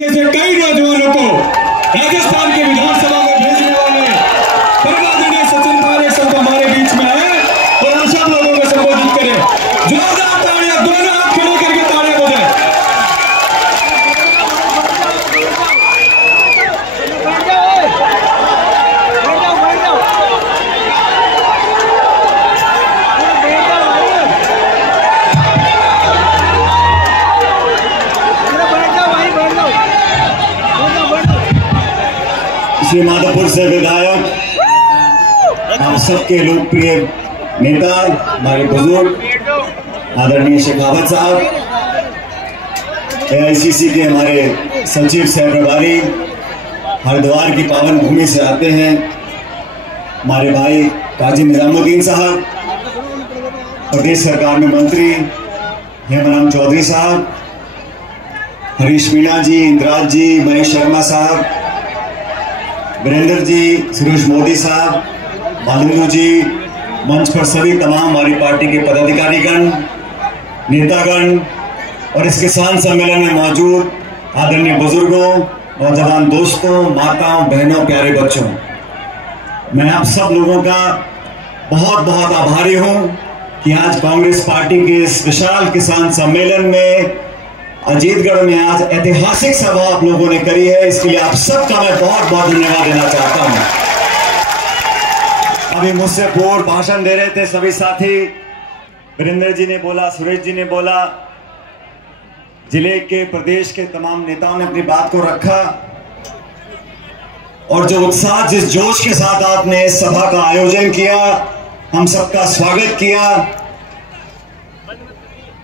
कई नौजवानों को राजस्थान के विधानसभा में भेजने वाले परमादरणीय सचिन पायलट साहब हमारे बीच में आए और हम सब लोगों को संबोधित करें। जोरदार तालियां, दोनों हाथ खड़े करके तालियां बजाएं। श्री माधोपुर से विधायक, आप सबके लोकप्रिय नेता, हमारे बुजुर्ग आदरणीय शेखावत साहब, AICC के हमारे सचिव सह प्रभारी, हरिद्वार की पावन भूमि से आते हैं हमारे भाई काजी निजामुद्दीन साहब, प्रदेश सरकार में मंत्री हेमराम चौधरी साहब, हरीश मीणा जी, इंद्राज जी, महेश शर्मा साहब, वीरेंद्र जी, सुरेश मोदी साहब, मालूम जी, मंच पर सभी तमाम हमारी पार्टी के पदाधिकारीगण, नेतागण और इस किसान सम्मेलन में मौजूद आदरणीय बुजुर्गों, नौजवान दोस्तों, माताओं, बहनों, प्यारे बच्चों, मैं आप सब लोगों का बहुत बहुत आभारी हूं कि आज कांग्रेस पार्टी के इस विशाल किसान सम्मेलन में अजीतगढ़ में आज ऐतिहासिक सभा आप लोगों ने करी है। इसके लिए आप सबका मैं बहुत बहुत धन्यवाद देना चाहता हूं। अभी मुझसे पूर्व भाषण दे रहे थे सभी साथी, वीरेंद्र जी ने बोला, सुरेश जी ने बोला, जिले के प्रदेश के तमाम नेताओं ने अपनी बात को रखा और जो उत्साह, जिस जोश के साथ आपने इस सभा का आयोजन किया, हम सबका स्वागत किया,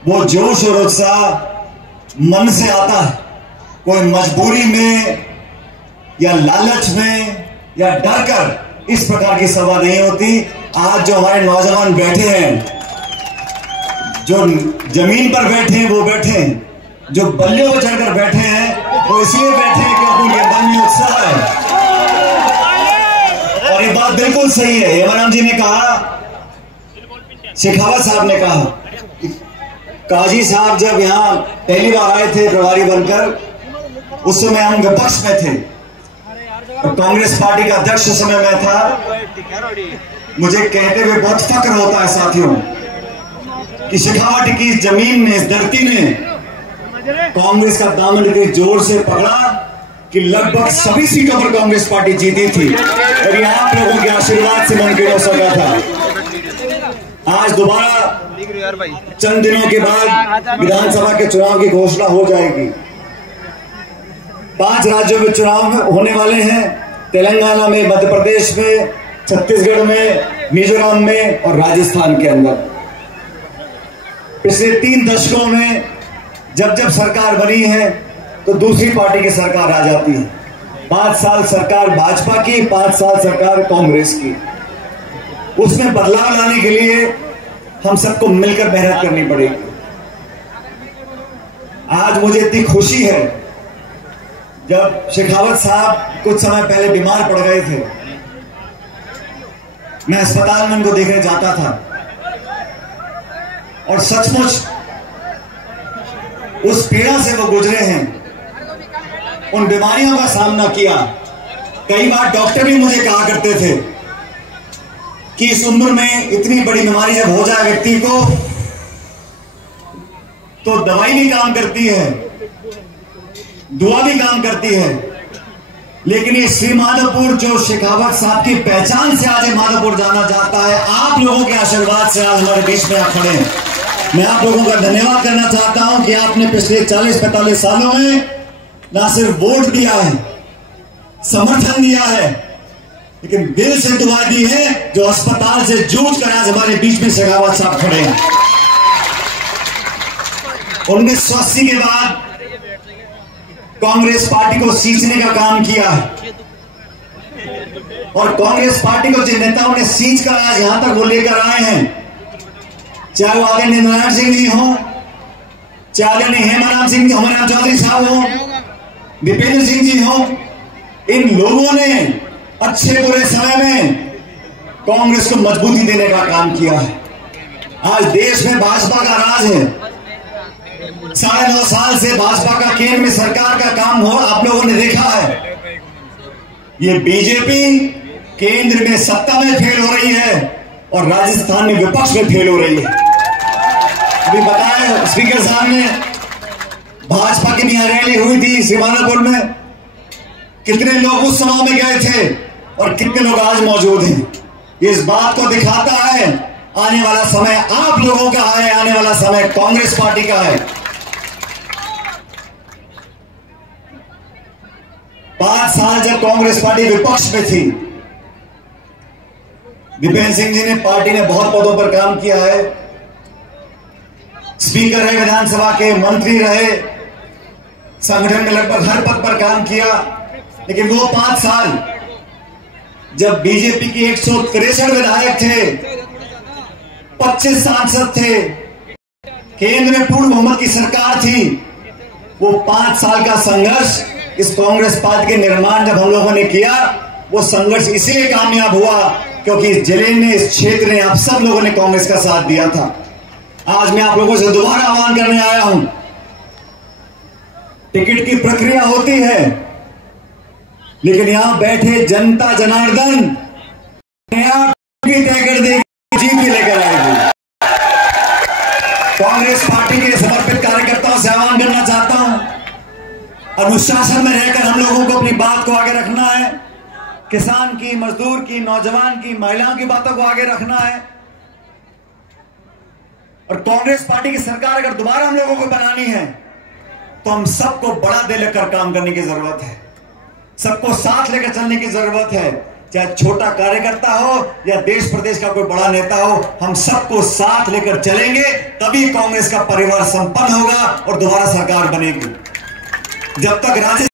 वो जोश और उत्साह मन से आता है। कोई मजबूरी में या लालच में या डर कर इस प्रकार की सभा नहीं होती। आज जो हमारे नौजवान बैठे हैं, जो जमीन पर बैठे हैं वो बैठे हैं, जो बल्लियों पर चढ़कर बैठे हैं वो इसलिए बैठे हैं क्योंकि उनके मन में उत्साह है। और ये बात बिल्कुल सही है। हेमराम जी ने कहा, शेखावत साहब ने कहा, काजी साहब जब यहाँ पहली बार आए थे प्रभारी बनकर, उस समय हम विपक्ष में थे और कांग्रेस पार्टी का अध्यक्ष उस समय मैं था। मुझे कहते हुए बहुत फक्र होता है साथियों कि शेखावत की इस जमीन ने, इस धरती ने कांग्रेस का दामन इतने जोर से पकड़ा कि लगभग सभी सीटों पर कांग्रेस पार्टी जीती थी और ये आप लोगों के आशीर्वाद से मुमकिन हो सका था। आज दोबारा चंद दिनों के बाद विधानसभा के चुनाव की घोषणा हो जाएगी। 5 राज्यों में चुनाव होने वाले हैं, तेलंगाना में, मध्य प्रदेश में, छत्तीसगढ़ में, मिजोरम में और राजस्थान के अंदर। पिछले 3 दशकों में जब जब सरकार बनी है तो दूसरी पार्टी की सरकार आ जाती है। 5 साल सरकार भाजपा की, 5 साल सरकार कांग्रेस की। उसमें बदलाव लाने के लिए हम सबको मिलकर मेहनत करनी पड़ेगी। आज मुझे इतनी खुशी है, जब शेखावत साहब कुछ समय पहले बीमार पड़ गए थे, मैं अस्पताल में उनको देखने जाता था और सचमुच उस पीड़ा से वो गुजरे हैं, उन बीमारियों का सामना किया। कई बार डॉक्टर भी मुझे कहा करते थे कि इस उम्र में इतनी बड़ी बीमारी जब हो जाए व्यक्ति को तो दवाई भी काम करती है, दुआ भी काम करती है, लेकिन ये श्री माधोपुर जो शेखावत साहब की पहचान से आज माधोपुर जाना जाता है, आप लोगों के आशीर्वाद से आज हमारे बीच में आप खड़े हैं। मैं आप लोगों का धन्यवाद करना चाहता हूं कि आपने पिछले 40-45 सालों में ना सिर्फ वोट दिया है, समर्थन दिया है, लेकिन दिल से दुआ दी है। जो अस्पताल से जूझ कर आज हमारे बीच में शेखावत साहब खड़े हैं, उनने स्वास्थ्य के बाद कांग्रेस पार्टी को सींचने का काम किया है और कांग्रेस पार्टी को जिन नेताओं ने सींच कर आज यहां तक वो लेकर आए हैं, चाहे वो आदरणीय नारायण सिंह जी हो, चाहे आदरणीय हेमराम चौधरी साहब हो, दीपेंद्र सिंह जी हो, इन लोगों ने अच्छे बुरे समय में कांग्रेस को मजबूती देने का काम किया है। आज देश में भाजपा का राज है। 9.5 साल से भाजपा का केंद्र में सरकार का काम हो आप लोगों ने देखा है। ये बीजेपी केंद्र में सत्ता में फेल हो रही है और राजस्थान में विपक्ष में फेल हो रही है। अभी बताया स्पीकर साहब ने, भाजपा की भी रैली हुई थी सिवानापुर में, कितने लोग उस सभा में गए थे और कितने लोग आज मौजूद हैं। इस बात को दिखाता है आने वाला समय आप लोगों का है, आने वाला समय कांग्रेस पार्टी का है। 5 साल जब कांग्रेस पार्टी विपक्ष में थी, दीपेंद्र सिंह जी ने पार्टी में बहुत पदों पर काम किया है, स्पीकर रहे विधानसभा के, मंत्री रहे, संगठन में लगभग हर पद पर काम किया। लेकिन वो 5 साल जब बीजेपी की 163 विधायक थे, 25 सांसद थे, केंद्र में पूर्ण बहुमत की सरकार थी, वो 5 साल का संघर्ष, इस कांग्रेस पार्टी के निर्माण जब हम लोगों ने किया, वो संघर्ष इसलिए कामयाब हुआ क्योंकि इस जिले में, इस क्षेत्र में आप सब लोगों ने कांग्रेस का साथ दिया था। आज मैं आप लोगों से दोबारा आह्वान करने आया हूं। टिकट की प्रक्रिया होती है, लेकिन यहां बैठे जनता जनार्दन तय कर देगी, जीत भी लेकर आएगी। कांग्रेस पार्टी के समर्पित कार्यकर्ताओं से आह्वान करना चाहता हूं, अनुशासन में रहकर हम लोगों को अपनी बात को आगे रखना है। किसान की, मजदूर की, नौजवान की, महिलाओं की बातों को आगे रखना है। और कांग्रेस पार्टी की सरकार अगर दोबारा हम लोगों को बनानी है तो हम सबको बड़ा दिल लेकर काम करने की जरूरत है, सबको साथ लेकर चलने की जरूरत है। चाहे छोटा कार्यकर्ता हो या देश प्रदेश का कोई बड़ा नेता हो, हम सबको साथ लेकर चलेंगे, तभी कांग्रेस का परिवार संपन्न होगा और दोबारा सरकार बनेगी। जब तक राज्य